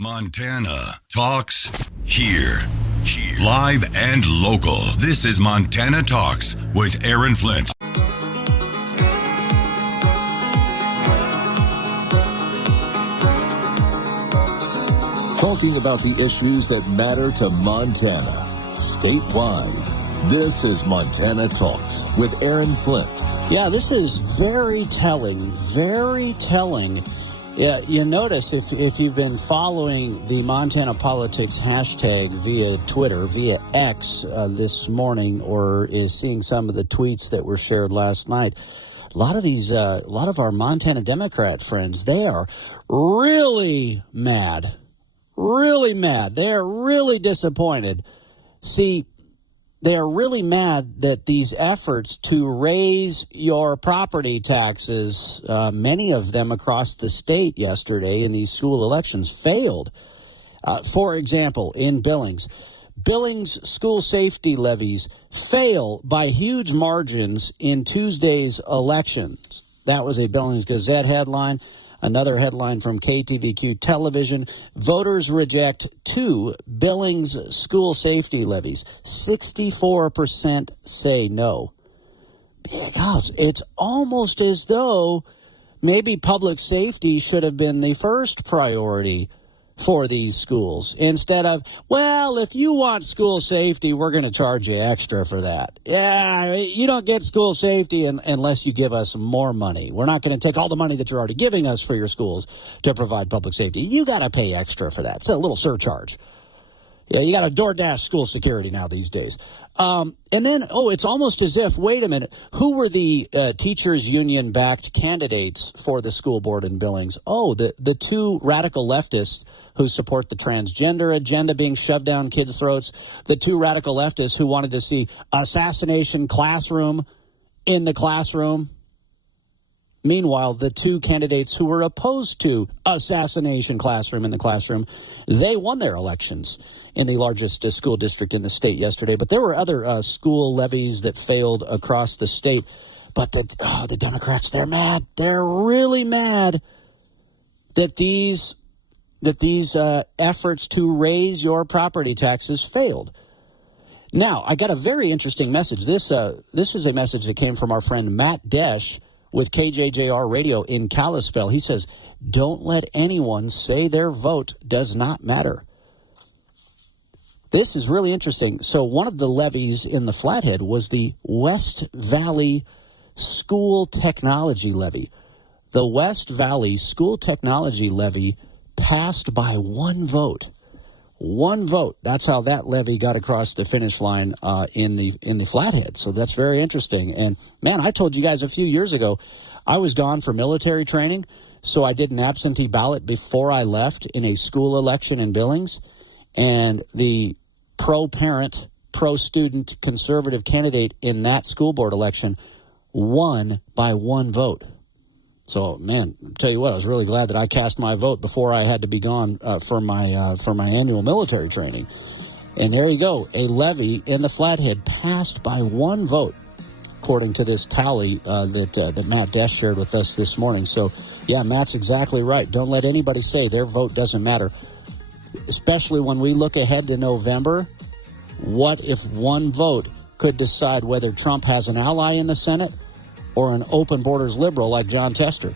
Montana Talks here. Live and local. This is Montana Talks with Aaron Flint. Talking about the issues that matter to Montana, statewide. This is Montana Talks with Aaron Flint. Yeah, this is very telling, very telling. Yeah, you notice if you've been following the Montana Politics hashtag via Twitter, via X this morning, or is seeing some of the tweets that were shared last night, a lot of our Montana Democrat friends, they are really mad. Really mad. They are really disappointed. See, they are really mad that these efforts to raise your property taxes, many of them across the state yesterday in these school elections, failed. For example, in Billings school safety levies fail by huge margins in Tuesday's elections. That was a Billings Gazette headline. Another headline from KTVQ Television, voters reject 2 Billings school safety levies. 64% say no. Gosh, it's almost as though maybe public safety should have been the first priority for these schools, instead of, well, if you want school safety, we're going to charge you extra for that. Yeah, you don't get school safety unless you give us more money. We're not going to take all the money that you're already giving us for your schools to provide public safety. You got to pay extra for that. It's a little surcharge. Yeah, you got to DoorDash school security now these days. And then, it's almost as if, wait a minute, who were the teachers union-backed candidates for the school board in Billings? The 2 radical leftists who support the transgender agenda being shoved down kids' throats, the 2 radical leftists who wanted to see assassination classroom in the classroom. Meanwhile, the 2 candidates who were opposed to assassination classroom in the classroom, they won their elections in the largest school district in the state yesterday. But there were other school levies that failed across the state. But the Democrats, they're mad. They're really mad that these efforts to raise your property taxes failed. Now, I got a very interesting message. This is a message that came from our friend Matt Desch with KJJR Radio in Kalispell. He says, don't let anyone say their vote does not matter. This is really interesting. So one of the levies in the Flathead was the West Valley School Technology Levy. The West Valley School Technology Levy passed by 1 vote. 1 vote. That's how that levy got across the finish line in the Flathead. So that's very interesting. And, man, I told you guys a few years ago, I was gone for military training, so I did an absentee ballot before I left in a school election in Billings. And the pro-parent, pro-student conservative candidate in that school board election won by 1 vote. So, man, I'll tell you what, I was really glad that I cast my vote before I had to be gone for my annual military training. And there you go, a levy in the Flathead passed by 1 vote, according to this tally that Matt Desch shared with us this morning. So, yeah, Matt's exactly right. Don't let anybody say their vote doesn't matter, especially when we look ahead to November. What if 1 vote could decide whether Trump has an ally in the Senate or an open borders liberal like John Tester?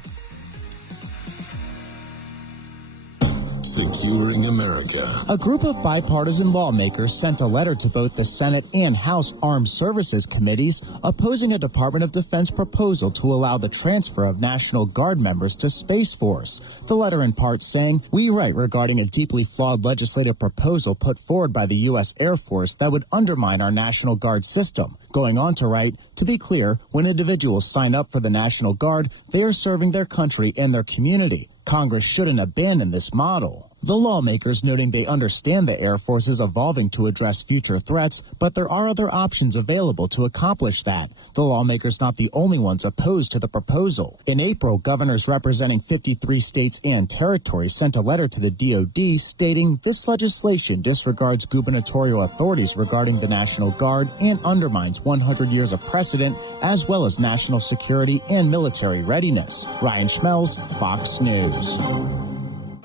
Securing America. A group of bipartisan lawmakers sent a letter to both the Senate and House Armed Services Committees opposing a Department of Defense proposal to allow the transfer of National Guard members to Space Force. The letter in part saying, "We write regarding a deeply flawed legislative proposal put forward by the U.S. Air Force that would undermine our National Guard system." Going on to write, "To be clear, when individuals sign up for the National Guard, they are serving their country and their community. Congress shouldn't abandon this model." The lawmakers noting they understand the Air Force is evolving to address future threats, but there are other options available to accomplish that. The lawmakers not the only ones opposed to the proposal. In April, governors representing 53 states and territories sent a letter to the DoD stating this legislation disregards gubernatorial authorities regarding the National Guard and undermines 100 years of precedent, as well as national security and military readiness. Ryan Schmelz, Fox News.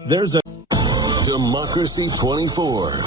There's a Democracy 24.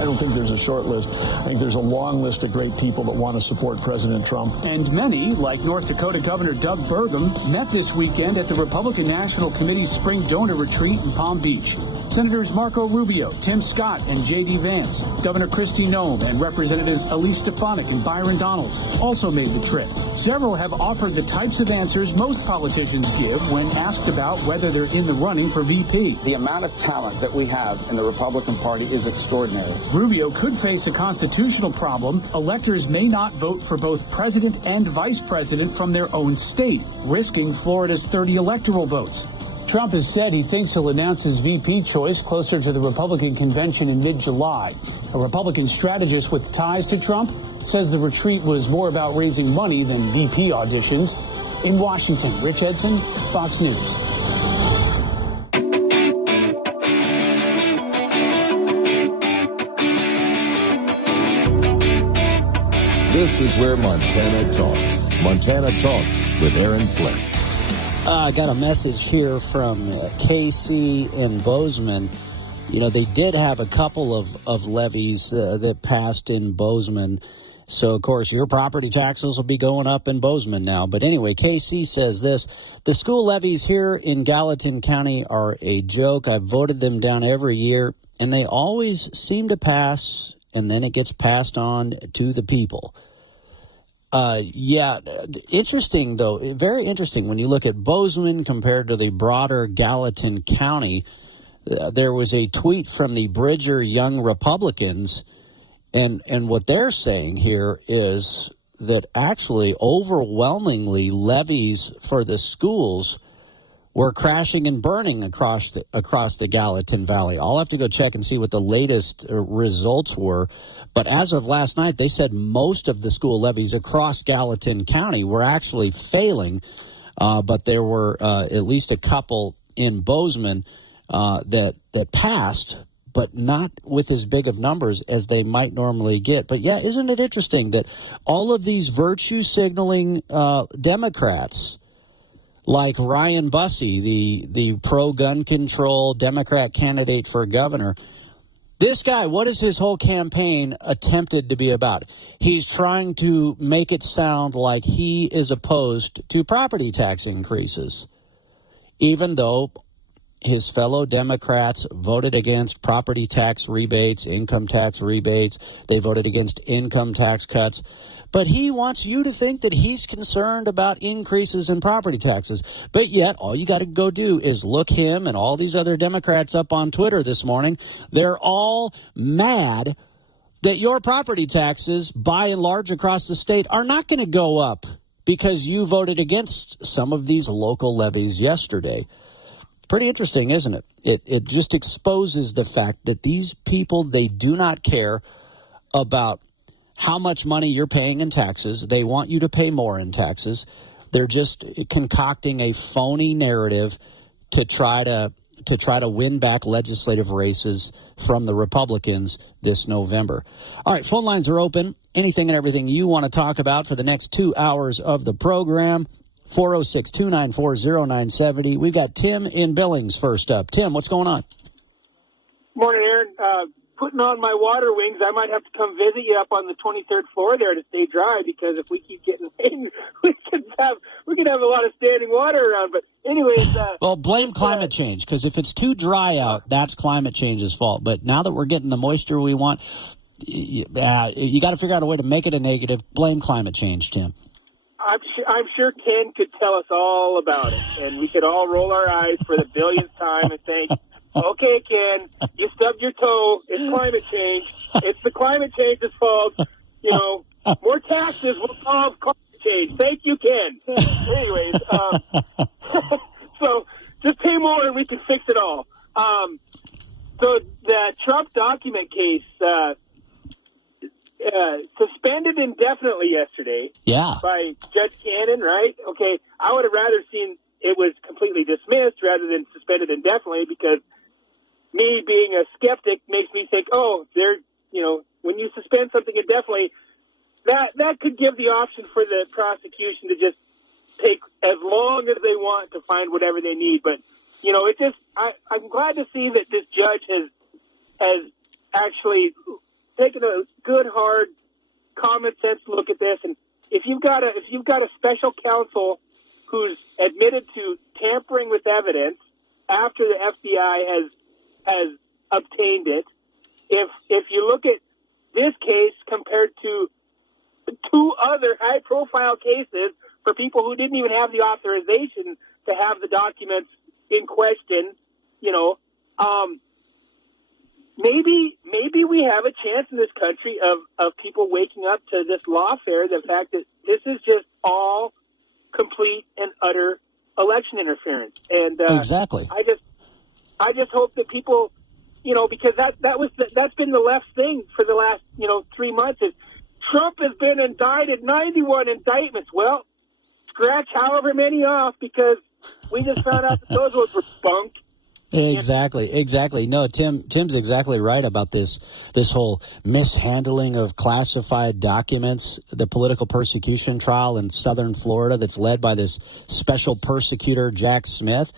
I don't think there's a short list. I think there's a long list of great people that want to support President Trump. And many, like North Dakota Governor Doug Burgum, met this weekend at the Republican National Committee's Spring Donor Retreat in Palm Beach. Senators Marco Rubio, Tim Scott, and J.D. Vance, Governor Kristi Noem, and Representatives Elise Stefanik and Byron Donalds also made the trip. Several have offered the types of answers most politicians give when asked about whether they're in the running for VP. The amount of talent that we have in the Republican Party is extraordinary. Rubio could face a constitutional problem. Electors may not vote for both president and vice president from their own state, risking Florida's 30 electoral votes. Trump has said he thinks he'll announce his VP choice closer to the Republican convention in mid-July. A Republican strategist with ties to Trump says the retreat was more about raising money than VP auditions. In Washington, Rich Edson, Fox News. This is where Montana talks. Montana Talks with Aaron Flint. I got a message here from KC and Bozeman. You know, they did have a couple of levies that passed in Bozeman. So, of course, your property taxes will be going up in Bozeman now. But anyway, KC says this: the school levies here in Gallatin County are a joke. I've voted them down every year, and they always seem to pass, and then it gets passed on to the people. Interesting, though, very interesting when you look at Bozeman compared to the broader Gallatin County. There was a tweet from the Bridger Young Republicans, and what they're saying here is that actually overwhelmingly levies for the schools were crashing and burning across the Gallatin Valley. I'll have to go check and see what the latest results were. But as of last night, they said most of the school levies across Gallatin County were actually failing, but there were at least a couple in Bozeman that passed, but not with as big of numbers as they might normally get. But yeah, isn't it interesting that all of these virtue signaling Democrats, like Ryan Bussey, the pro-gun control Democrat candidate for governor, this guy, what is his whole campaign attempted to be about? He's trying to make it sound like he is opposed to property tax increases, even though his fellow Democrats voted against property tax rebates, income tax rebates. They voted against income tax cuts. But he wants you to think that he's concerned about increases in property taxes. But yet, all you got to go do is look him and all these other Democrats up on Twitter this morning. They're all mad that your property taxes, by and large across the state, are not going to go up because you voted against some of these local levies yesterday. Pretty interesting, isn't it? It just exposes the fact that these people, they do not care about how much money you're paying in taxes. They want you to pay more in taxes. They're just concocting a phony narrative to try to win back legislative races from the Republicans this November. All right, phone lines are open. Anything and everything you want to talk about for the next 2 hours of the program. 406-294-0970. We've got Tim in Billings first up. Tim, what's going on? Morning, Aaron. Putting on my water wings, I might have to come visit you up on the 23rd floor there to stay dry, because if we keep getting rain, we could have a lot of standing water around. But anyways, well, blame climate change, because if it's too dry out, that's climate change's fault. But now that we're getting the moisture we want, you got to figure out a way to make it a negative. Blame climate change, Tim. I'm sure Ken could tell us all about it, and we could all roll our eyes for the billionth time and think, okay, Ken, you stubbed your toe. It's climate change. It's the climate change's fault. You know, more taxes will solve climate change. Thank you, Ken. Anyways, so just pay more and we can fix it all. So the Trump document case suspended indefinitely yesterday by Judge Cannon, right? Okay, I would have rather seen it was completely dismissed rather than suspended indefinitely, because me being a skeptic makes me think, when you suspend something indefinitely, that could give the option for the prosecution to just take as long as they want to find whatever they need. But it just I'm glad to see that this judge has actually taken a good, hard, common sense look at this. And if you've got a special counsel who's admitted to tampering with evidence after the FBI has obtained it, if you look at this case compared to 2 other high-profile cases for people who didn't even have the authorization to have the documents in question, maybe we have a chance in this country of people waking up to this lawfare, the fact that this is just all complete and utter election interference. And exactly. I just hope that people, because that's been the left's thing for the last 3 months is Trump has been indicted, 91 indictments. Well, scratch however many off, because we just found out that those ones were bunk. Exactly. No, Tim's exactly right about this whole mishandling of classified documents, the political persecution trial in southern Florida that's led by this special persecutor, Jack Smith.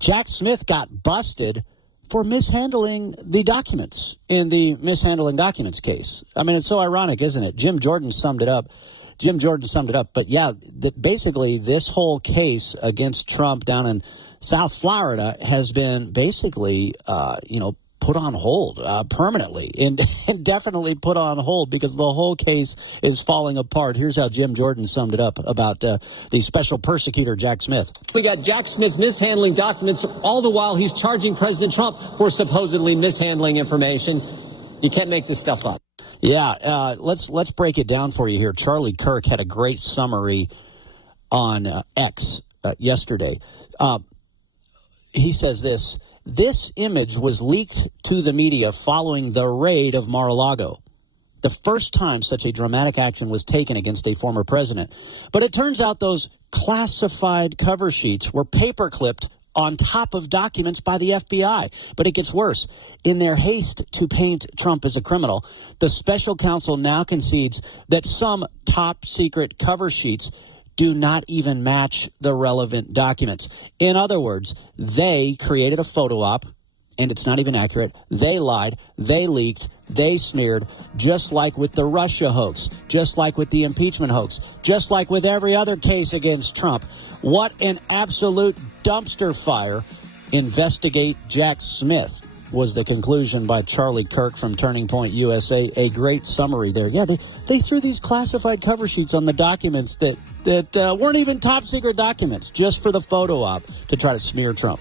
Jack Smith got busted for mishandling the documents in the mishandling documents case. I mean, it's so ironic, isn't it? Jim Jordan summed it up. But yeah, basically this whole case against Trump down in South Florida has been basically, put on hold permanently and definitely put on hold because the whole case is falling apart. Here's how Jim Jordan summed it up about the special persecutor, Jack Smith. We got Jack Smith mishandling documents all the while he's charging President Trump for supposedly mishandling information. You can't make this stuff up. Yeah, let's break it down for you here. Charlie Kirk had a great summary on X yesterday. He says this image was leaked to the media following the raid of Mar-a-Lago, the first time such a dramatic action was taken against a former president. But it turns out those classified cover sheets were paper-clipped on top of documents by the FBI. But it gets worse. In their haste to paint Trump as a criminal, the special counsel now concedes that some top-secret cover sheets do not even match the relevant documents. In other words, they created a photo op, and it's not even accurate. They lied, they leaked, they smeared, just like with the Russia hoax, just like with the impeachment hoax, just like with every other case against Trump. What an absolute dumpster fire. Investigate Jack Smith was the conclusion by Charlie Kirk from Turning Point USA. A great summary there. Yeah, they threw these classified cover sheets on the documents that weren't even top secret documents just for the photo op to try to smear Trump.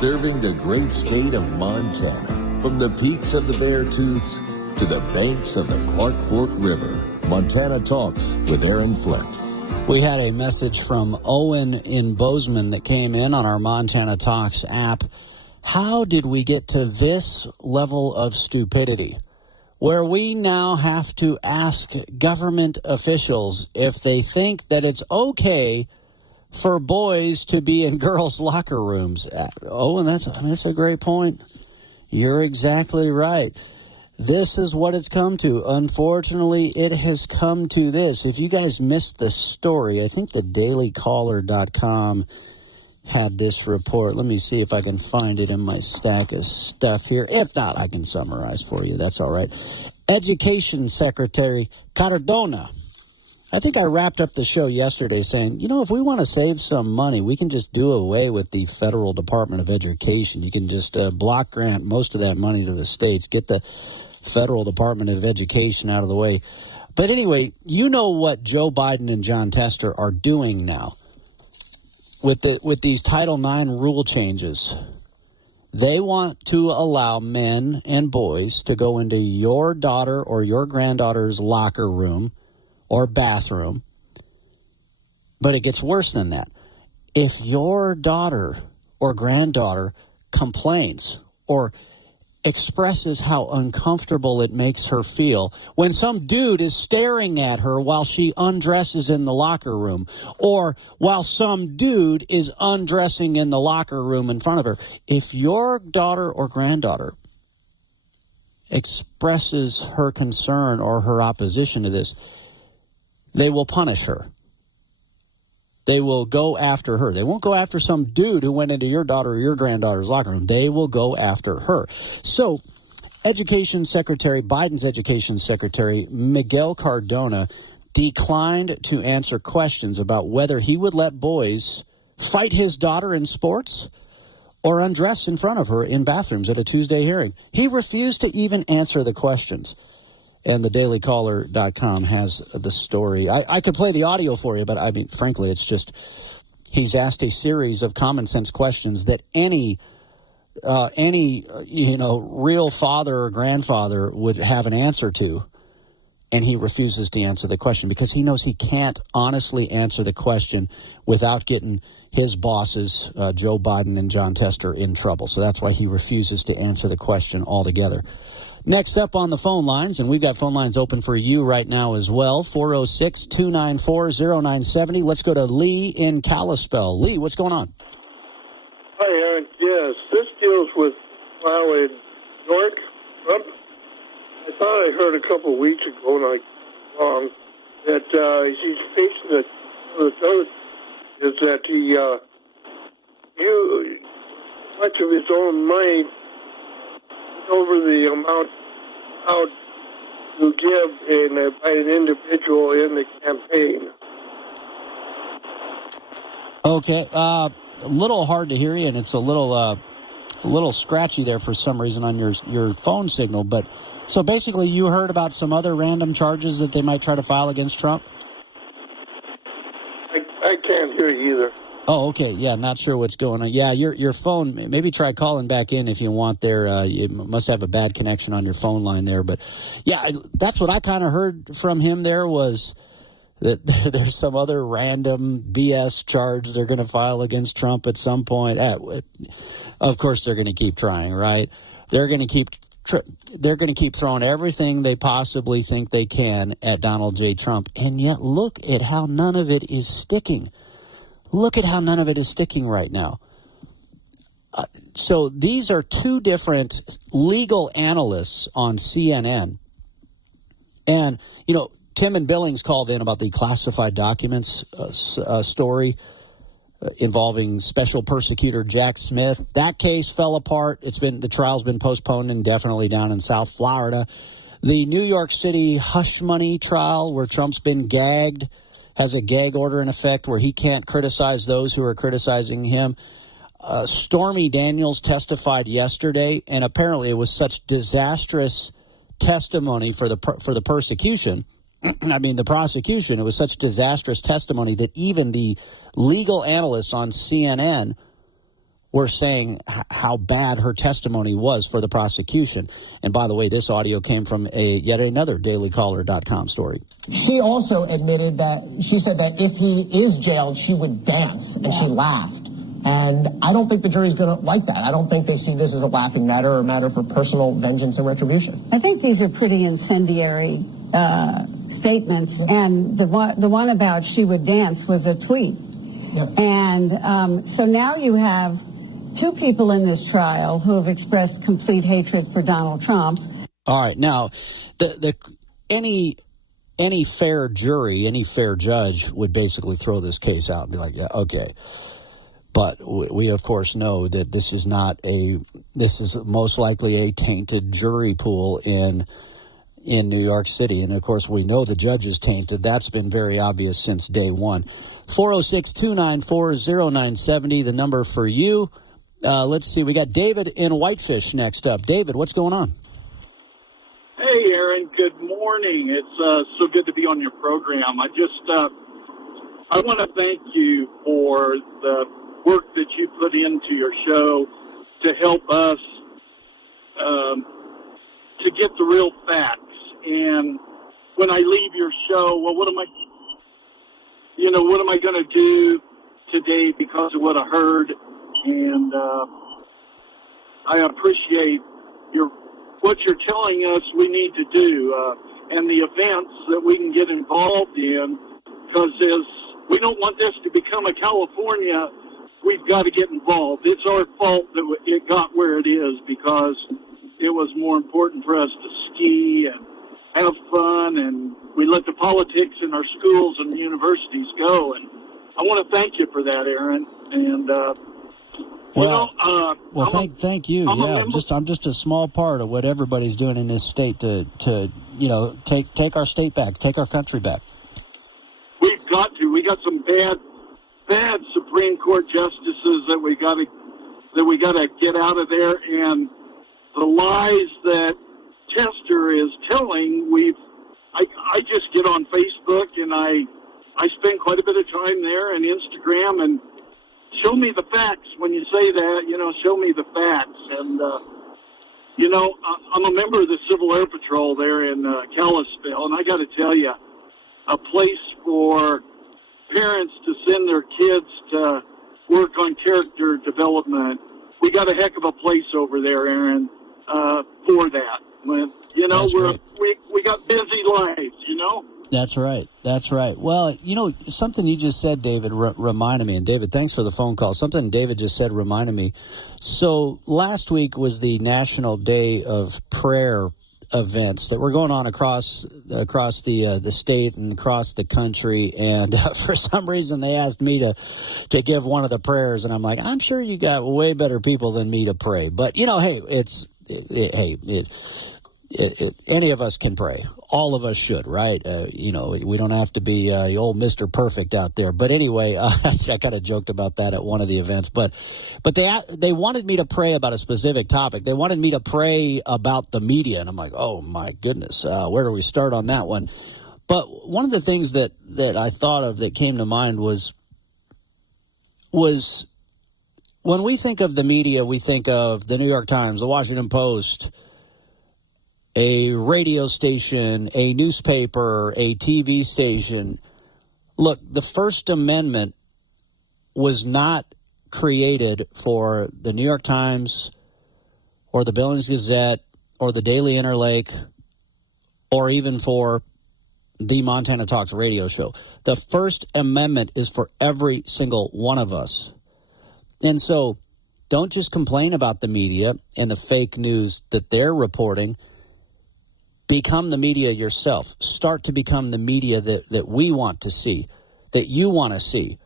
Serving the great state of Montana, from the peaks of the Beartooths to the banks of the Clark Fork River. Montana Talks with Aaron Flint. We had a message from Owen in Bozeman that came in on our Montana Talks app. How did we get to this level of stupidity, where we now have to ask government officials if they think that it's okay for boys to be in girls' locker rooms? Owen, that's a great point. You're exactly right. This is what it's come to. Unfortunately, it has come to this. If you guys missed the story, I think the dailycaller.com had this report. Let me see if I can find it in my stack of stuff here. If not, I can summarize for you. That's all right. Education Secretary Cardona. I think I wrapped up the show yesterday saying, if we want to save some money, we can just do away with the Federal Department of Education. You can just block grant most of that money to the states, get the Federal Department of Education out of the way. But anyway, you know what Joe Biden and John Tester are doing now with these Title IX rule changes. They want to allow men and boys to go into your daughter or your granddaughter's locker room or bathroom. But it gets worse than that. If your daughter or granddaughter complains or expresses how uncomfortable it makes her feel when some dude is staring at her while she undresses in the locker room, or while some dude is undressing in the locker room in front of her, if your daughter or granddaughter expresses her concern or her opposition to this, they will punish her. They will go after her. They won't go after some dude who went into your daughter or your granddaughter's locker room. They will go after her. So, Biden's education secretary, Miguel Cardona, declined to answer questions about whether he would let boys fight his daughter in sports or undress in front of her in bathrooms at a Tuesday hearing. He refused to even answer the questions. And the dailycaller.com has the story. I could play the audio for you, but I mean, frankly, it's just he's asked a series of common sense questions that any real father or grandfather would have an answer to, and he refuses to answer the question because he knows he can't honestly answer the question without getting his bosses, Joe Biden and John Tester, in trouble. So that's why he refuses to answer the question altogether. Next up on the phone lines, and we've got phone lines open for you right now as well, 406-294-0970. Let's go to Lee in Kalispell. Lee, what's going on? Hi, Aaron. Yes, this deals with in York, Trump. I thought I heard a couple of weeks ago, and I was wrong, that he's facing the charge is that he used much of his own money over the amount out to give by an individual in the campaign. Okay, a little hard to hear you, and it's a little scratchy there for some reason on your phone signal. But so basically, you heard about some other random charges that they might try to file against Trump? I can't hear you either. Oh, okay. Yeah, not sure what's going on. Yeah, your phone, maybe try calling back in if you want there. You must have a bad connection on your phone line there. But, yeah, that's what I kind of heard from him there was that there's some other random BS charge they're going to file against Trump at some point. Of course they're going to keep trying, right? They're going to keep throwing everything they possibly think they can at Donald J. Trump. And yet look at how none of it is sticking. Look at how none of it is sticking right now. So these are two different legal analysts on CNN. And, Tim and Billings called in about the classified documents story involving special persecutor Jack Smith. That case fell apart. The trial's been postponed indefinitely down in South Florida. The New York City hush money trial where Trump's been gagged has a gag order in effect where he can't criticize those who are criticizing him. Stormy Daniels testified yesterday, and apparently it was such disastrous testimony for the persecution. I mean, the prosecution, it was such disastrous testimony that even the legal analysts on CNN were saying how bad her testimony was for the prosecution. And by the way, this audio came from yet another dailycaller.com story. She also admitted that she said that if he is jailed, she would dance, and she laughed. And I don't think the jury's going to like that. I don't think they see this as a laughing matter or a matter for personal vengeance and retribution. I think these are pretty incendiary statements. And the one about she would dance was a tweet. Yep. And so now you have two people in this trial who have expressed complete hatred for Donald Trump. All right. Now, any fair jury, any fair judge would basically throw this case out and be like, yeah, okay. But we, of course, know that this is most likely a tainted jury pool in New York City. And, of course, we know the judge is tainted. That's been very obvious since day one. 406-294-0970, the number for you. Let's see. We got David in Whitefish next up. David, what's going on? Hey, Aaron. Good morning. It's so good to be on your program. I want to thank you for the work that you put into your show to help us to get the real facts. And when I leave your show, well, what am I going to do today because of what I heard? And I appreciate what you're telling us we need to do and the events that we can get involved in, because we don't want this to become a California. We've got to get involved. It's our fault that it got where it is, because it was more important for us to ski and have fun, and we let the politics in our schools and universities go. And I want to thank you for that, Aaron. And thank you. I'm just a small part of what everybody's doing in this state to take our state back, take our country back. We've got to. We got some bad Supreme Court justices that we got to get out of there, and the lies that Tester is telling. I just get on Facebook and I spend quite a bit of time there and Instagram, and show me the facts. When you say that, show me the facts. And I'm a member of the Civil Air Patrol there in Kalispell, and I got to tell you, a place for parents to send their kids to work on character development. We got a heck of a place over there, Aaron, for that. When, we got busy lives, That's right. That's right. Well, something you just said, David, reminded me. And David, thanks for the phone call. Something David just said reminded me. So last week was the National Day of Prayer events that were going on across the state and across the country, and for some reason they asked me to give one of the prayers, and I'm like, I'm sure you got way better people than me to pray, but any of us can pray. All of us should, right? We don't have to be old Mr. Perfect out there. But anyway, I kind of joked about that at one of the events. But they wanted me to pray about a specific topic. They wanted me to pray about the media. And I'm like, oh, my goodness, where do we start on that one? But one of the things that I thought of that came to mind was when we think of the media, we think of the New York Times, the Washington Post, a radio station, a newspaper, a TV station. Look, the First Amendment was not created for the New York Times or the Billings Gazette or the Daily Interlake or even for the Montana Talks radio show. The First Amendment is for every single one of us. And so don't just complain about the media and the fake news that they're reporting. Become the media yourself. Start to become the media that we want to see, that you want to see.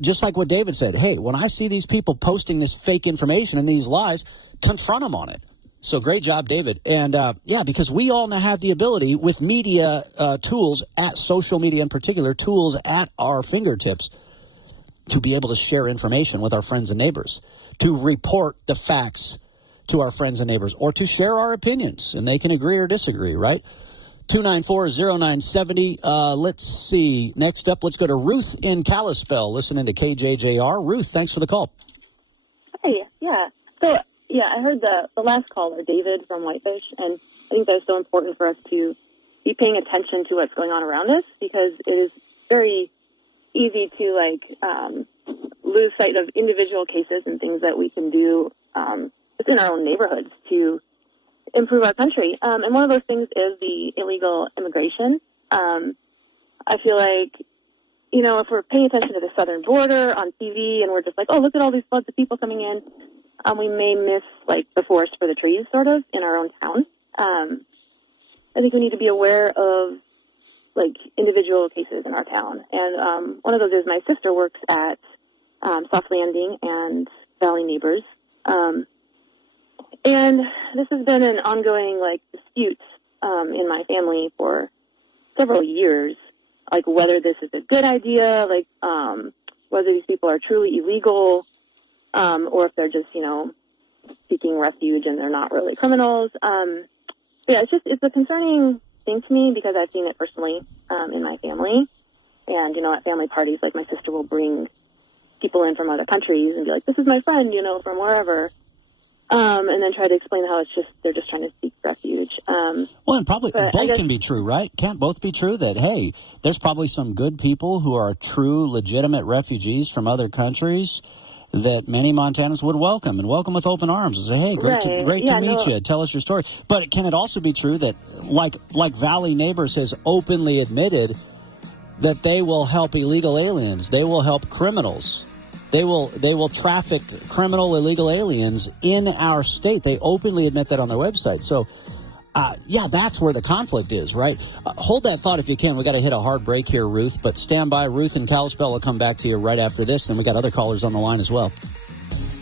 Just like what David said, hey, when I see these people posting this fake information and these lies, confront them on it. So great job, David. And, because we all now have the ability with media tools, at social media in particular, tools at our fingertips to be able to share information with our friends and neighbors, to report the facts to our friends and neighbors, or to share our opinions, and they can agree or disagree, right? 294-0970. Let's see. Next up, let's go to Ruth in Kalispell, listening to KJJR. Ruth, thanks for the call. Hey, yeah. So, I heard the last caller, David from Whitefish, and I think that's so important for us to be paying attention to what's going on around us, because it is very easy to, lose sight of individual cases and things that we can do in our own neighborhoods to improve our country. And one of those things is the illegal immigration. I feel like, if we're paying attention to the southern border on TV and we're just like, oh, look at all these floods of people coming in, we may miss, the forest for the trees, sort of, in our own town. I think we need to be aware of, individual cases in our town. And one of those is my sister works at Soft Landing and Valley Neighbors. And this has been an ongoing, dispute in my family for several years, whether this is a good idea, whether these people are truly illegal, or if they're just, seeking refuge and they're not really criminals. It's a concerning thing to me because I've seen it personally in my family. And, at family parties, my sister will bring people in from other countries and be like, this is my friend, from wherever. And then try to explain how they're just trying to seek refuge. And probably both can be true, right? Can't both be true that, hey, there's probably some good people who are true, legitimate refugees from other countries that many Montanans would welcome with open arms and say, hey, great to meet you. Tell us your story. But can it also be true that, like Valley Neighbors has openly admitted, that they will help illegal aliens, they will help criminals, They will traffic criminal illegal aliens in our state. They openly admit that on their website. So, that's where the conflict is, right? Hold that thought if you can. We got to hit a hard break here, Ruth. But stand by. Ruth and Kalispell will come back to you right after this. And we got other callers on the line as well.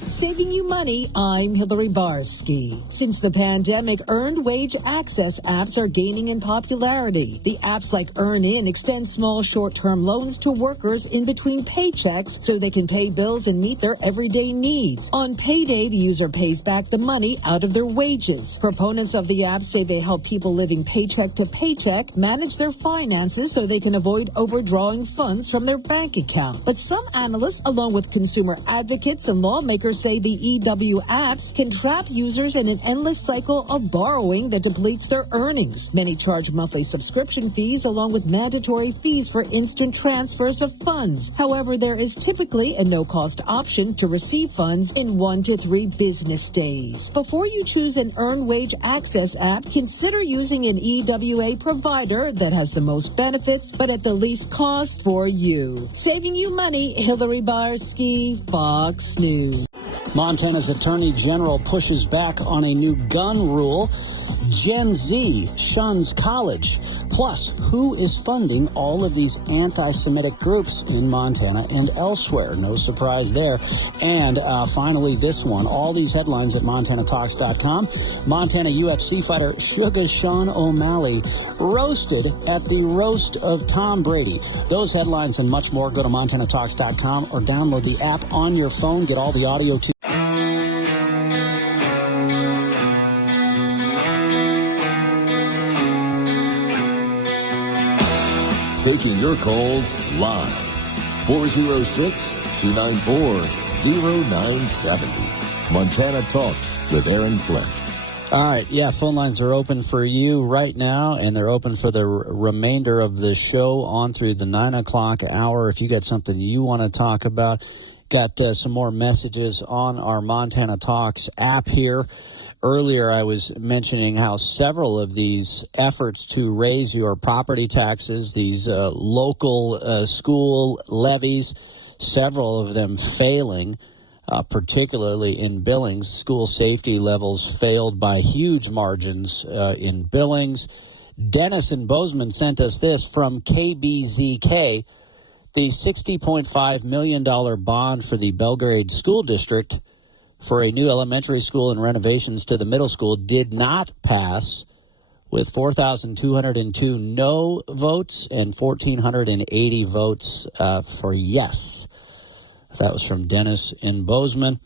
Saving you money, I'm Hillary Barsky. Since the pandemic, earned wage access apps are gaining in popularity. The apps like EarnIn extend small short-term loans to workers in between paychecks so they can pay bills and meet their everyday needs. On payday, the user pays back the money out of their wages. Proponents of the app say they help people living paycheck to paycheck manage their finances so they can avoid overdrawing funds from their bank account. But some analysts, along with consumer advocates and lawmakers, say the EW apps can trap users in an endless cycle of borrowing that depletes their earnings. Many charge monthly subscription fees along with mandatory fees for instant transfers of funds. However, there is typically a no-cost option to receive funds in 1 to 3 business days. Before you choose an earned wage access app, consider using an EWA provider that has the most benefits but at the least cost for you. Saving you money, Hillary Barsky, Fox News. Montana's Attorney General pushes back on a new gun rule. Gen Z shuns college. Plus, who is funding all of these anti-Semitic groups in Montana and elsewhere? No surprise there. And finally, this one. All these headlines at MontanaTalks.com. Montana UFC fighter Sugar Sean O'Malley roasted at the roast of Tom Brady. Those headlines and much more, go to MontanaTalks.com or download the app on your phone. Get all the audio too. Taking your calls live. 406-294-0970. Montana Talks with Aaron Flint. All right, phone lines are open for you right now, and they're open for the remainder of the show on through the 9 o'clock hour. If you got something you want to talk about, got some more messages on our Montana Talks app here. Earlier, I was mentioning how several of these efforts to raise your property taxes, these local school levies, several of them failing, particularly in Billings. School safety levels failed by huge margins in Billings. Dennis in Bozeman sent us this from KBZK. The $60.5 million bond for the Belgrade School District for a new elementary school and renovations to the middle school did not pass, with 4,202 no votes and 1,480 votes for yes. That was from Dennis in Bozeman.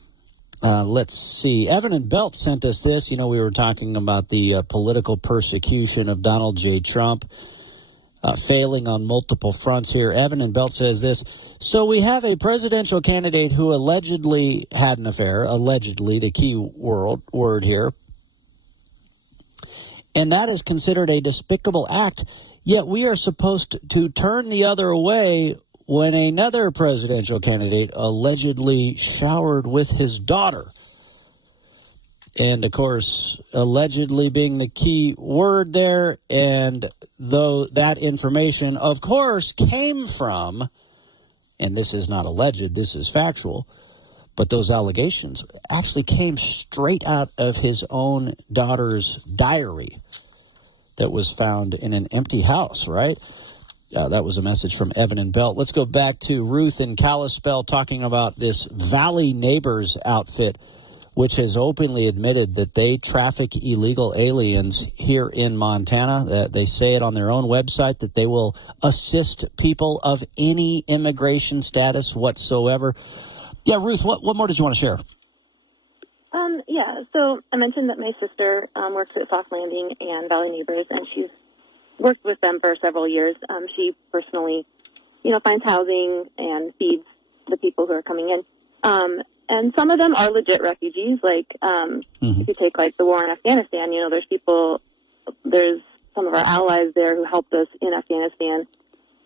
Let's see. Evan and Belt sent us this. You know, we were talking about the political persecution of Donald J. Trump. Failing on multiple fronts here. Evan and Belt says this. So we have a presidential candidate who allegedly had an affair, allegedly, the key word here, and that is considered a despicable act, yet we are supposed to turn the other way when another presidential candidate allegedly showered with his daughter. And, of course, allegedly being the key word there, and though that information, of course, came from, and this is not alleged, this is factual, but those allegations actually came straight out of his own daughter's diary that was found in an empty house, right? That was a message from Evan and Belt. Let's go back to Ruth and Kalispell talking about this Valley Neighbors outfit, which has openly admitted that they traffic illegal aliens here in Montana. They say it on their own website that they will assist people of any immigration status whatsoever. Yeah, Ruth, what more did you want to share? So I mentioned that my sister works at Soft Landing and Valley Neighbors, and she's worked with them for several years. She personally, finds housing and feeds the people who are coming in. And some of them are legit refugees. Like, if you take, the war in Afghanistan, there's some of our allies there who helped us in Afghanistan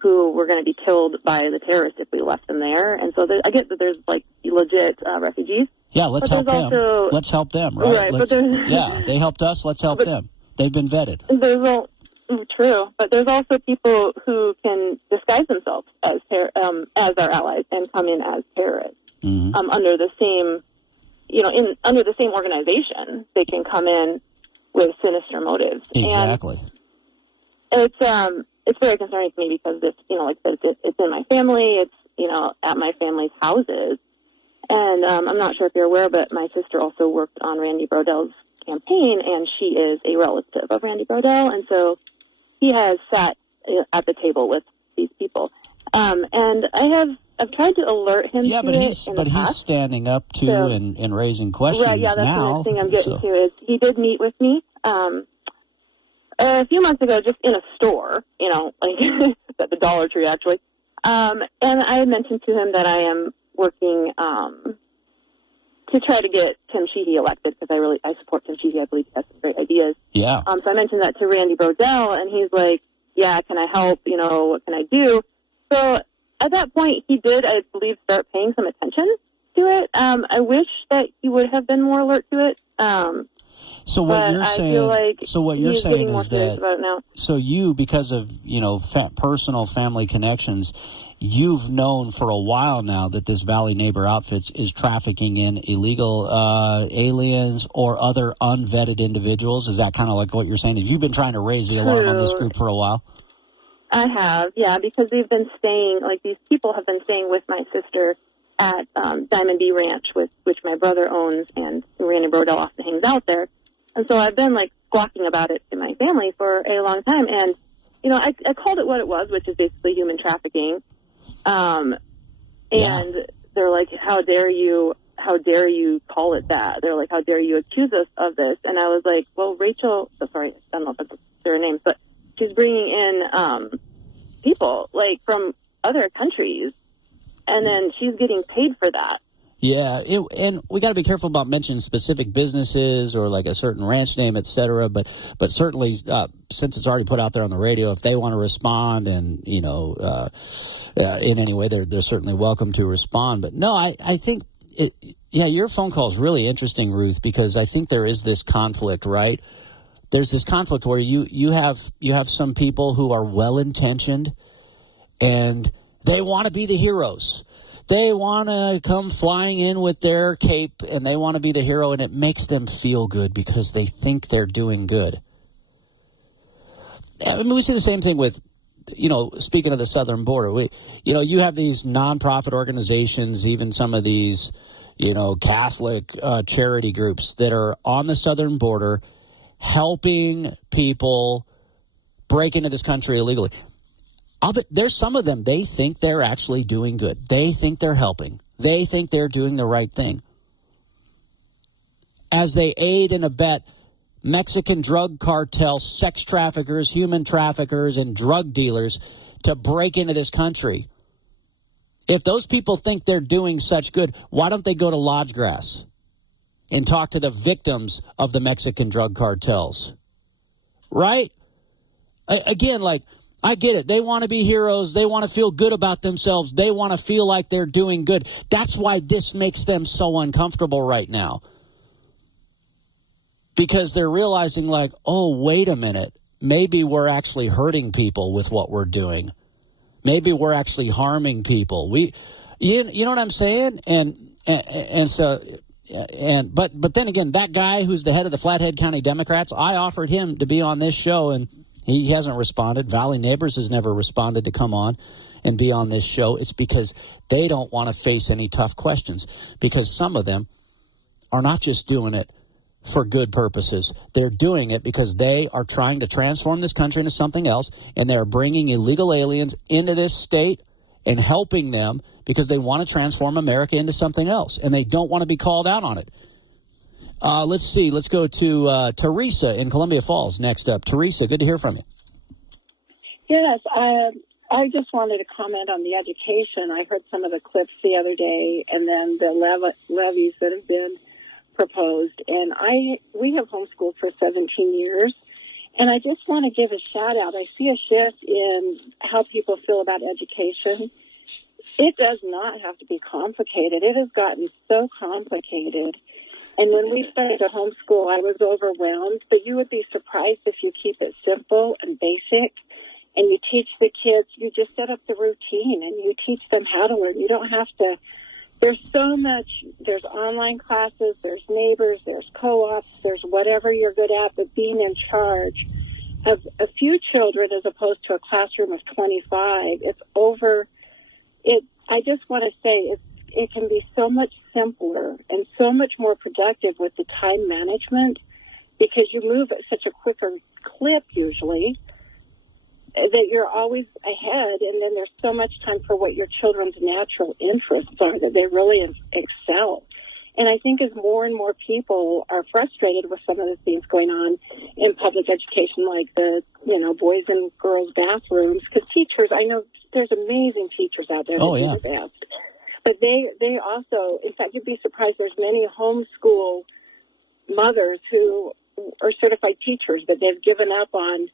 who were going to be killed by the terrorists if we left them there. And so I get that there's, legit refugees. Yeah, let's help them. Let's help them, right? They helped us. Let's help them. They've been vetted. True, but there's also people who can disguise themselves as our allies and come in as terrorists. under the same, under the same organization, they can come in with sinister motives. Exactly. And it's very concerning to me because it's, it's in my family. It's, at my family's houses. And I'm not sure if you're aware, but my sister also worked on Randy Brodell's campaign, and she is a relative of Randy Brodell. And so he has sat at the table with these people. And I've tried to alert him to it. But he's standing up to and raising questions right, yeah, that's now. The next thing I'm getting to is he did meet with me a few months ago just in a store, like at the Dollar Tree, actually. And I had mentioned to him that I am working to try to get Tim Sheehy elected because I support Tim Sheehy. I believe he has some great ideas. Yeah. So I mentioned that to Randy Brodell, and he's like, yeah, can I help? What can I do? So at that point, he did, I believe, start paying some attention to it. I wish that he would have been more alert to it. So what you're saying? So what you're saying is that. So you, because of personal family connections, you've known for a while now that this Valley Neighbor Outfits is trafficking in illegal aliens or other unvetted individuals. Is that kind of like what you're saying? Have you been trying to raise the alarm on this group for a while? I have, yeah, because they've been staying, these people have been staying with my sister at Diamond D Ranch, which my brother owns, and Randy Brodell often hangs out there. And so I've been, squawking about it to my family for a long time. And, I called it what it was, which is basically human trafficking. And they're like, how dare you call it that? They're like, how dare you accuse us of this? And I was like, well, Rachel, sorry, I don't know if that's their names, but she's bringing in people, from other countries, and then she's getting paid for that. Yeah, and we got to be careful about mentioning specific businesses or a certain ranch name, et cetera. But certainly, since it's already put out there on the radio, if they want to respond and in any way, they're certainly welcome to respond. But no, I think your phone call is really interesting, Ruth, because I think there is this conflict, right? There's this conflict where you have some people who are well intentioned and they want to be the heroes. They want to come flying in with their cape, and they want to be the hero, and it makes them feel good because they think they're doing good. I mean, we see the same thing with, speaking of the southern border. You have these nonprofit organizations, even some of these, Catholic charity groups that are on the southern border helping people break into this country illegally. There's some of them, they think they're actually doing good. They think they're helping. They think they're doing the right thing. As they aid and abet Mexican drug cartels, sex traffickers, human traffickers, and drug dealers to break into this country. If those people think they're doing such good, why don't they go to Lodge Grass and talk to the victims of the Mexican drug cartels? Right? Again, I get it. They want to be heroes. They want to feel good about themselves. They want to feel like they're doing good. That's why this makes them so uncomfortable right now. Because they're realizing oh, wait a minute. Maybe we're actually hurting people with what we're doing. Maybe we're actually harming people. You know what I'm saying? But then again, that guy who's the head of the Flathead County Democrats, I offered him to be on this show, and he hasn't responded. Valley Neighbors has never responded to come on and be on this show. It's because they don't want to face any tough questions, because some of them are not just doing it for good purposes. They're doing it because they are trying to transform this country into something else, and they're bringing illegal aliens into this state and helping them because they want to transform America into something else, and they don't want to be called out on it. Let's see. Let's go to Teresa in Columbia Falls next up. Teresa, good to hear from you. Yes, I just wanted to comment on the education. I heard some of the clips the other day, and then the levies that have been proposed. And we have homeschooled for 17 years, and I just want to give a shout out. I see a shift in how people feel about education. It does not have to be complicated. It has gotten so complicated. And when we started to homeschool, I was overwhelmed, but you would be surprised if you keep it simple and basic, and you teach the kids, you just set up the routine, and you teach them how to learn. You don't have to there's so much. There's online classes, there's neighbors, there's co-ops, there's whatever you're good at, but being in charge of a few children as opposed to a classroom of 25, it's over. I just want to say it can be so much simpler and so much more productive with the time management, because you move at such a quicker clip usually that you're always ahead, and then there's so much time for what your children's natural interests are that they really excel. And I think as more and more people are frustrated with some of the things going on in public education, like the, boys and girls bathrooms, because teachers, I know there's amazing teachers out there who do their best. But they also, in fact, you'd be surprised, there's many homeschool mothers who are certified teachers, but they've given up on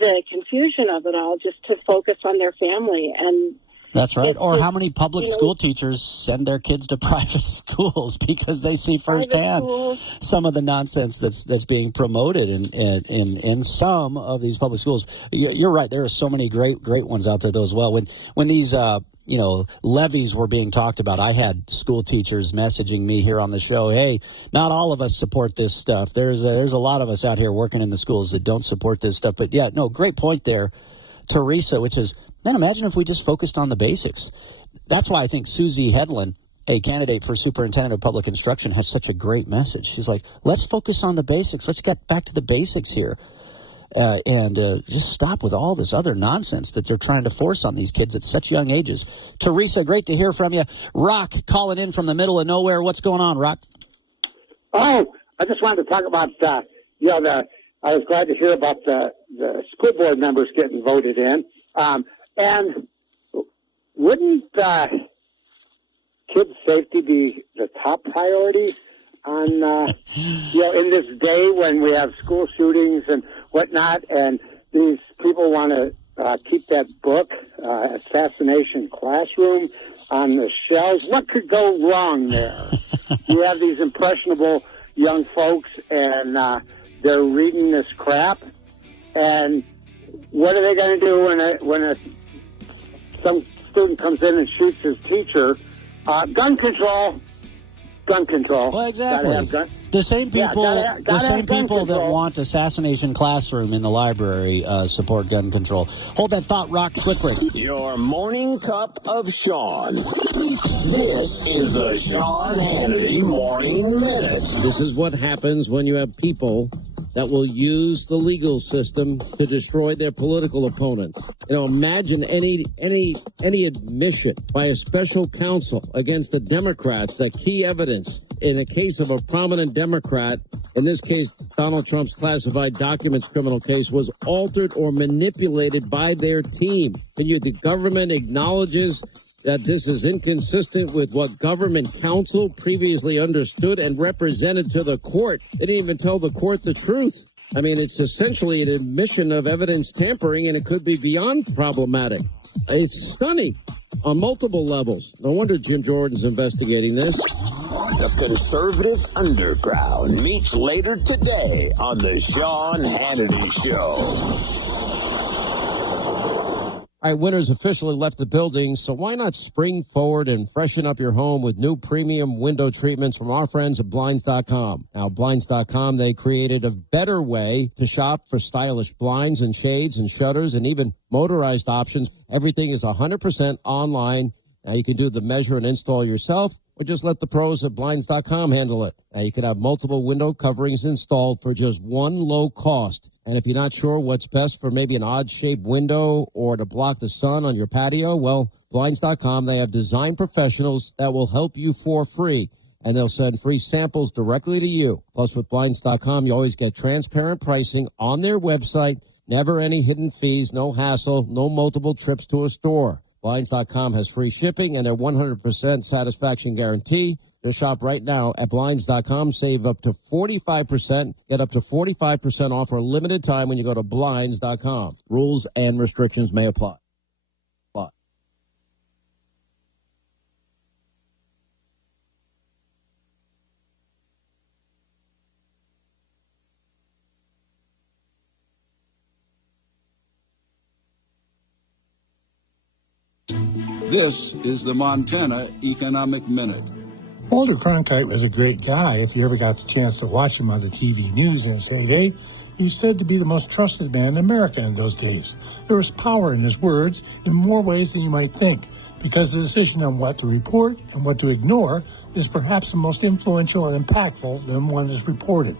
the confusion of it all just to focus on their family. And that's right. Or how many public school teachers send their kids to private schools because they see firsthand some of the nonsense that's being promoted in some of these public schools. You're right. There are so many great ones out there though as well. When these levies were being talked about, I had school teachers messaging me here on the show, hey, not all of us support this stuff. There's a lot of us out here working in the schools that don't support this stuff. But yeah, no, great point there, Teresa, which is, man, imagine if we just focused on the basics. That's why I think Susie Hedlund, a candidate for superintendent of public instruction, has such a great message. She's like, let's focus on the basics. Let's get back to the basics here. And just stop with all this other nonsense that they're trying to force on these kids at such young ages. Teresa, great to hear from you. Rock, calling in from the middle of nowhere. What's going on, Rock? Oh, I just wanted to talk about, I was glad to hear about the school board members getting voted in. And wouldn't kids' safety be the top priority on, in this day when we have school shootings and whatnot, and these people want to keep that book, Assassination Classroom, on the shelves? What could go wrong there? You have these impressionable young folks, and they're reading this crap, and what are they going to do when some student comes in and shoots his teacher? Gun control. Well, exactly. The same people, that want Assassination Classroom in the library support gun control. Hold that thought, Rock, quickly. Your morning cup of Sean. This is the Sean Hannity Morning Minute. This is what happens when you have people that will use the legal system to destroy their political opponents. Imagine any admission by a special counsel against the Democrats that key evidence in a case of a prominent Democrat, in this case Donald Trump's classified documents criminal case, was altered or manipulated by their team. And the government acknowledges that this is inconsistent with what government counsel previously understood and represented to the court. They didn't even tell the court the truth. I mean, it's essentially an admission of evidence tampering, and it could be beyond problematic. It's stunning on multiple levels. No wonder Jim Jordan's investigating this. The conservative underground meets later today on the Sean Hannity Show. All right, winter's officially left the building, so why not spring forward and freshen up your home with new premium window treatments from our friends at Blinds.com. Now, Blinds.com, they created a better way to shop for stylish blinds and shades and shutters and even motorized options. Everything is 100% online. Now, you can do the measure and install yourself, or just let the pros at Blinds.com handle it. Now, you can have multiple window coverings installed for just one low cost. And if you're not sure what's best for maybe an odd-shaped window or to block the sun on your patio, well, Blinds.com, they have design professionals that will help you for free. And they'll send free samples directly to you. Plus, with Blinds.com, you always get transparent pricing on their website. Never any hidden fees, no hassle, no multiple trips to a store. Blinds.com has free shipping and their 100% satisfaction guarantee. You'll shop right now at Blinds.com. Save up to 45%. Get up to 45% off for a limited time when you go to Blinds.com. Rules and restrictions may apply. This is the Montana Economic Minute. Walter Cronkite was a great guy if you ever got the chance to watch him on the TV news and say, hey, he's said to be the most trusted man in America in those days. There was power in his words in more ways than you might think, because the decision on what to report and what to ignore is perhaps the most influential and impactful than one is reported.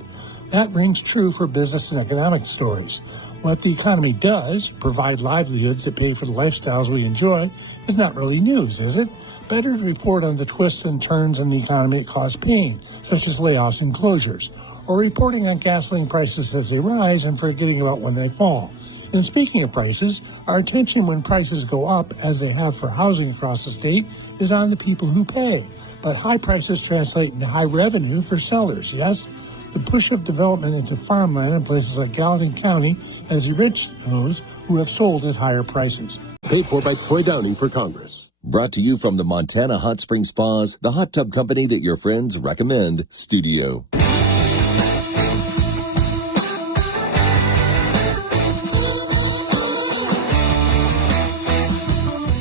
That rings true for business and economic stories. What the economy does, provide livelihoods that pay for the lifestyles we enjoy, is not really news, is it? Better to report on the twists and turns in the economy that cause pain, such as layoffs and closures, or reporting on gasoline prices as they rise and forgetting about when they fall. And speaking of prices, our attention when prices go up, as they have for housing across the state, is on the people who pay. But high prices translate into high revenue for sellers, yes? The push of development into farmland in places like Gallatin County has enriched those who have sold at higher prices. Paid for by Troy Downing for Congress. Brought to you from the Montana Hot Spring Spas, the hot tub company that your friends recommend, Studio.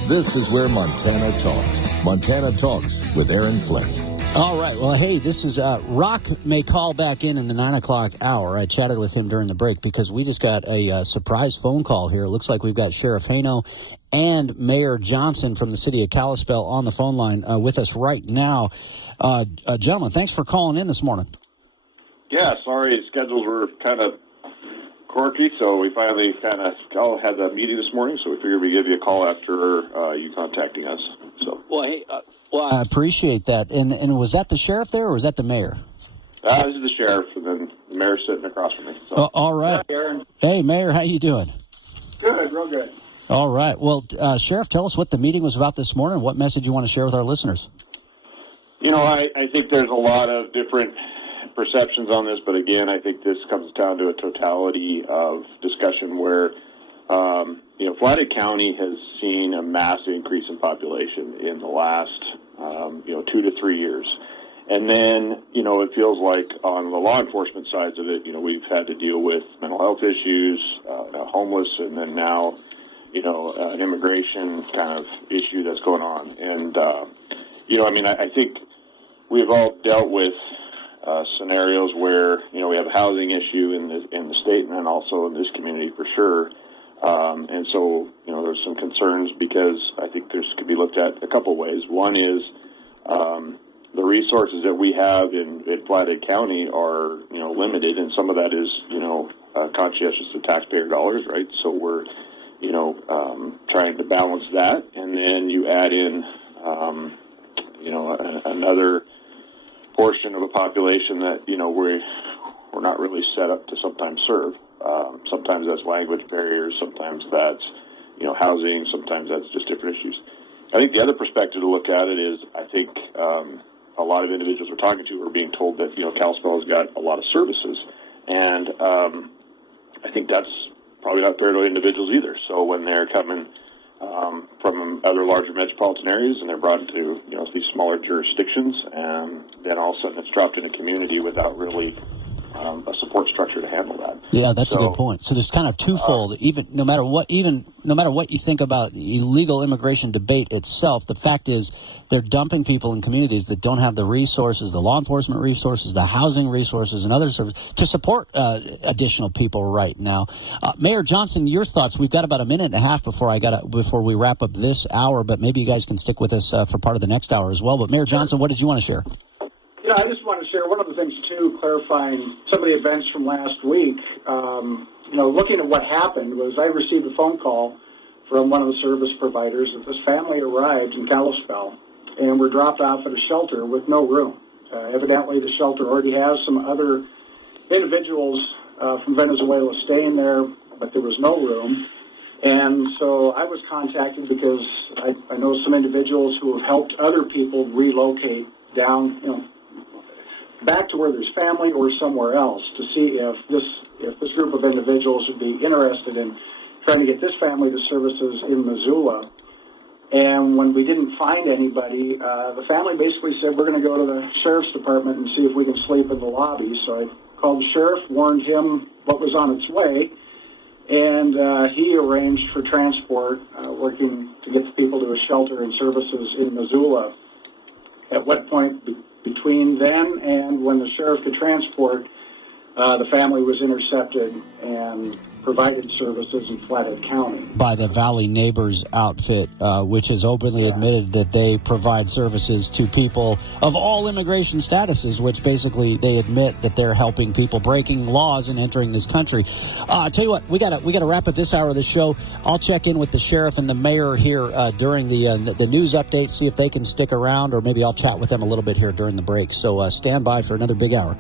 This is where Montana talks. Montana Talks with Aaron Flint. All right. Well, hey, this is Rock may call back in the 9 o'clock hour. I chatted with him during the break because we just got a surprise phone call here. It looks like we've got Sheriff Haino and Mayor Johnson from the city of Kalispell on the phone line with us right now. Gentlemen, thanks for calling in this morning. Yeah, sorry, schedules were kind of quirky, so we finally kind of all had that meeting this morning, so we figured we'd give you a call after you contacting us. So. Well, hey, I appreciate that. And was that the sheriff there, or was that the mayor? This is the sheriff, and then the mayor's sitting across from me. So. All right. Yeah, Aaron. Hey, Mayor, how you doing? Good, real good. All right. Well, Sheriff, tell us what the meeting was about this morning. What message you want to share with our listeners? You know, I think there's a lot of different perceptions on this, but again, I think this comes down to a totality of discussion where, Flathead County has seen a massive increase in population in the last, 2 to 3 years. And then, it feels like on the law enforcement sides of it, we've had to deal with mental health issues, homeless, and then now, an immigration kind of issue that's going on. And, I think we've all dealt with scenarios where, we have a housing issue in the state and then also in this community for sure. And so, there's some concerns because I think this could be looked at a couple ways. One is the resources that we have in Flathead County are, limited, and some of that is, conscientious to taxpayer dollars, right? So we're, trying to balance that. And then you add in, another portion of the population that, we're not really set up to sometimes serve. Sometimes that's language barriers, sometimes that's, housing, sometimes that's just different issues. I think the other perspective to look at it is, I think a lot of individuals we're talking to are being told that, Kalispell has got a lot of services. And I think that's probably not fair to individuals either. So when they're coming from other larger metropolitan areas and they're brought into, these smaller jurisdictions, and then all of a sudden it's dropped in a community without really a support structure to handle that. Yeah, that's a good point. So there's kind of twofold. No matter what you think about the illegal immigration debate itself, the fact is they're dumping people in communities that don't have the resources, the law enforcement resources, the housing resources, and other services to support additional people right now. Mayor Johnson, your thoughts? We've got about a minute and a half before we wrap up this hour, but maybe you guys can stick with us for part of the next hour as well. But Mayor Johnson, what did you want to share? I just want to share one of the things, too, clarifying some of the events from last week. Looking at what happened was I received a phone call from one of the service providers that this family arrived in Kalispell and were dropped off at a shelter with no room. Evidently, the shelter already has some other individuals from Venezuela staying there, but there was no room. And so I was contacted because I know some individuals who have helped other people relocate down, back to where there's family or somewhere else to see if this group of individuals would be interested in trying to get this family to services in Missoula. And when we didn't find anybody, the family basically said, we're going to go to the sheriff's department and see if we can sleep in the lobby. So I called the sheriff, warned him what was on its way, and he arranged for transport, working to get the people to a shelter and services in Missoula. At what point between then and when the sheriff could transport, the family was intercepted and provided services in Flathead County. By the Valley Neighbors outfit, which has openly admitted that they provide services to people of all immigration statuses, which basically they admit that they're helping people breaking laws and entering this country. I'll tell you what, we gotta wrap up this hour of the show. I'll check in with the sheriff and the mayor here during the news update, see if they can stick around, or maybe I'll chat with them a little bit here during the break. So stand by for another big hour.